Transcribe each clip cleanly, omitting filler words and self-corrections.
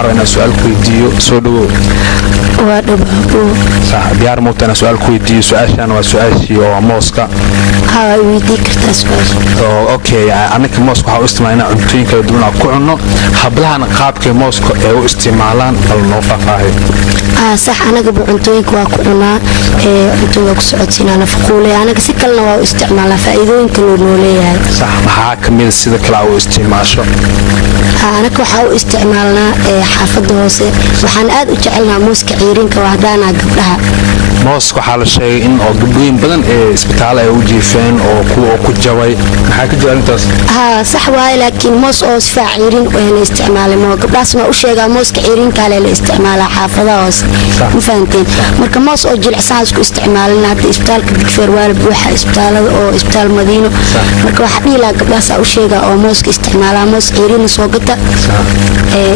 حرنا سؤال كويديو سودو ودبابو صح ديار موتنا سؤال كويديو سؤاشان وسؤاشي وموسكا ها ويدي كرتا سؤال اوكي انا كموسكا waxaa u isticmaalnaa cuntooyin kala duwan oo ku cunno hablahan qaabkay mooska ee u isticmaalaan bal noo faahfaahay صح أنا قبل عنتوينك واقعنا عنتوينك سعودينا نفقولي أنا قصي كلنا واو استعمالها فإذا كانوا نوليها صح maxaa kamid sida kala u isticmaasho أنا كوحاو استعمالنا حافظ هوسي وحان آد وجعلنا موسك عيرينك وهدانا قبلها موسك waxaa la sheegay in oo gabdhooyin badan ee isbitaal ay u jiifeen oo ku jabay maxaa ka jira intaas صح واي لكن موس أو سفاع عيرين وهنا استعماله مو قبلاس ما وشيء موسك عيرين كله الاستعمال حافظة هوس مفهمتين مركب موس أو جل عساس كو استعمالنا هذا إسبتال كدكفر والد بوحة إسبتال أو إسبتال مدينة مركب حبي لا قبلاس أو شيء أو موسك استعماله موس عيرين سوقته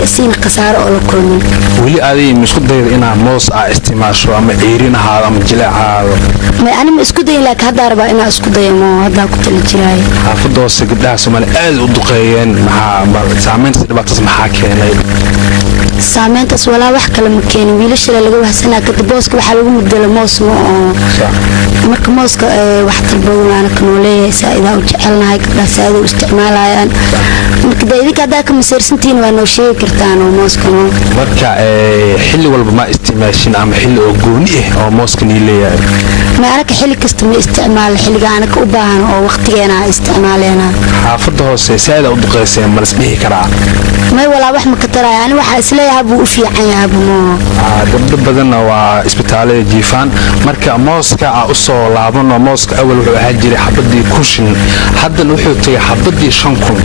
سين قصار أو لكلهم ولي هذه مش قد إنا موس استعماشه أما عيرين هذا أما جلع هذا ما أنا مسكودي لك هذا أربعة أنا أسكودي مو هذا كنت الجراي حافظ هوس قدها سمال أز ودقيين مع سامين سيدبات تصمح حاكينا سامنتس ولا wax kale ma keenin wiilasha laga wahsanaa ka booska waxa lagu muddo moos marka mooska wax talbadana kanoo leeyahay saaida u jecelnahay gabdhaha saaida u isticmaalayaan marka dadka hada ka masirsantiin waa noo sheegi kartaan oo mooska marka xilli walba ma isticmaashin ama xilli oo gooni ah oo mooska ni leeyahay ma arka xilli kasta ma isticmaal xilliga ana ka u baahan oo waqtigeena isticmaaleena xaafadda hoose saaida u duqeysay ma isbihi karaa ما ولا واحد مكترة يعني واحد إسلاه أبو في عيا أبو مو. قبل بدنا وإسبتالية جيفان مركا موسكا أصو لابنا موسكا أول هجري حبدي كوشن حد الوحيد حبدي شنكون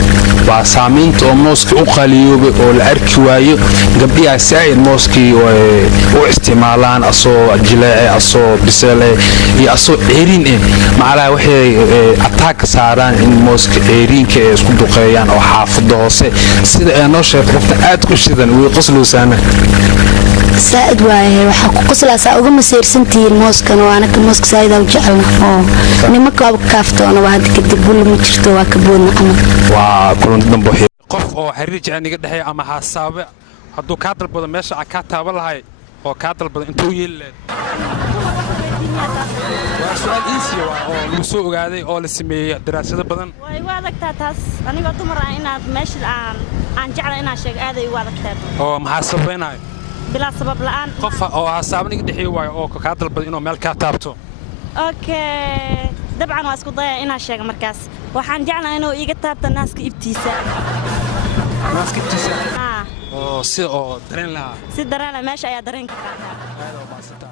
وسامين تو موسكا أقليو والأركوايو قبلها سعي موسكي واستعمالان أصو جلاء أصو بسالة أصو عيرين مع على وحي أتاك ساران إن موسكا عيرين كيسكو قيان أو حافظه سيدا نوشة قفت آد كشيدا ويقصلوا سامة سائد وايه وحقو قصلا ساوغا مسير سنتين موسكا وانا كموسك سايدا وجعلنا نمكا وكافتو انا واحد كدب ولا مجرتو واكبونا اما وكلون دنبوحي qof oo xiriir jecel niga dhaxay ama xasaabe haduu ka dalbado meesha ka taaba lahay oo ka dalbado intuu yeeleen waa su'aal easy oo lagu soo ogaaday oo la sameeyay daraasado badan way waadagtaa taas aniga dumar ah inaad meesha aan jecel inaan sheeg aaday waadagtaa oo maxaa sabaynay bila sabab la'aan qof oo xasaabe niga dhaxay way oo ka dalbado inuu meel ka taabto okay dabcan waa isku daya inaan sheeg markaas waxaan jeclahay inuu iga taabto naaska ibtiisa naaska ibtiisa oo si oo dareen laha si dareen meesha ayaa dareen ka qaataa aad oo baasata